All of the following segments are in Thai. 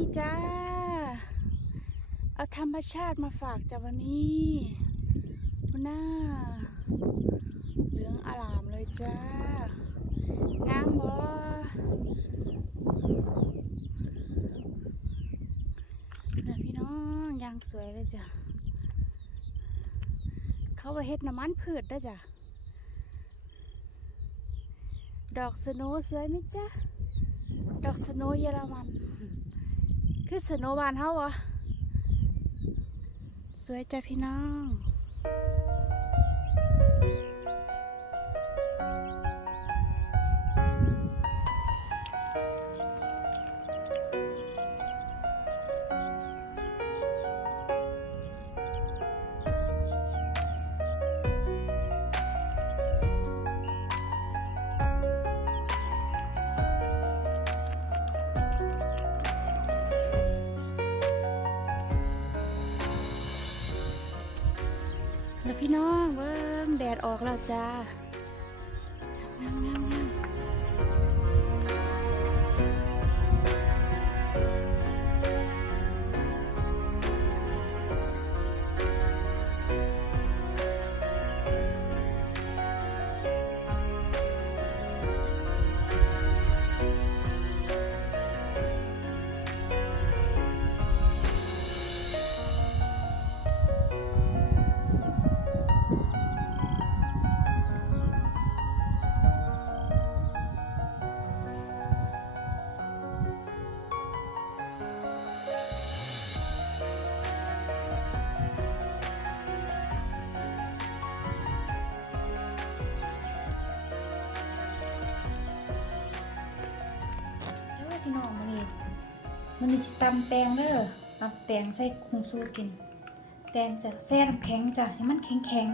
นี่จ้า เอาธรรมชาติมาฝากจ้าวันนี้คุณน้า เหลืองอลามเลยจ้างามบ่น่ะพี่น้องยางสวยเลยจ้ะ เขาไปเฮ็ดน้ำมันพืชด้วยจ้ะ ดอกสโนสวยไหมจ๊ะดอกสโนเยอรมัน คือสโนว์บานเฮาวะสวยจ้ะพี่น้อง พี่น้องเบิ้งแดดออกแล้วจ้า พี่น้องมันนี่มันนี่สิตำแตงเด้อตำแตงใส่คุงซูกิน แตงจะแซ่น้ำแข็งจ้ะให้มันแข็งแข็ง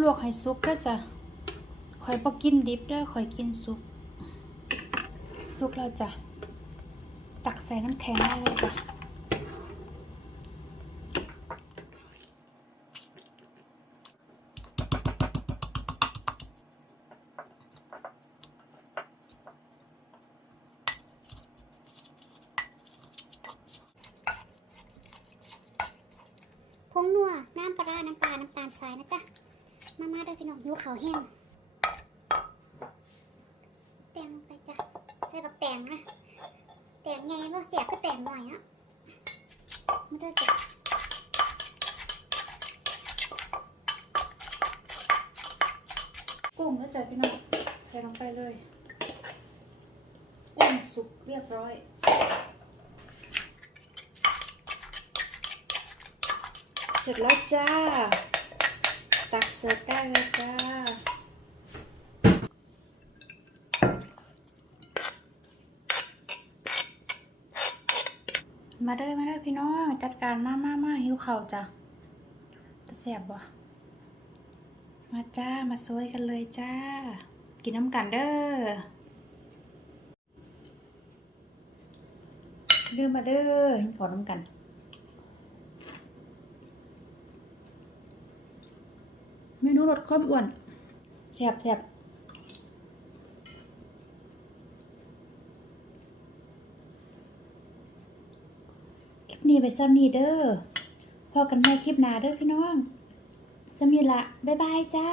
ลวกให้สุกเด้อจ้ะข่อยบ่กินดิบเด้อข่อยกินสุก สุกแล้วจ้ะ ตักใส่น้ำแข็งได้เลยจ้ะพงนัว น้ำปลา น้ำปลา น้ำตาลทรายนะจ๊ะ มามาด้อพี่น้องหิวข้าแห้งแตงไปจ้ะใส่บักแตงนะแตงใหญ่บ่เสียก็แตงหน่อยอะมาด้อจ้ะกุ้งแล้วจ้ะพี่น้องใส่ลงไปเลยกุ้งสุกเรียบร้อยเสร็จแล้วจ้า ตักเสิร์ฟได้เลยจ้า มาเด้อมาเด้อพี่น้อง จัดการมามามาหิวข้าวจ้ะตะแสบบ่มาจ้า มาซวยกันเลยจ้า กินน้ำกันเด้อเด้อมาเด้อหินขอน้ำกัน ลดความอ้วนแซ่บแซ่บคลิปนี้ไปซ้ำนี้เด้อพอกันใหม่คลิปหน้าเด้อพี่น้องซ้ำนี้ละบ๊ายบายจ้า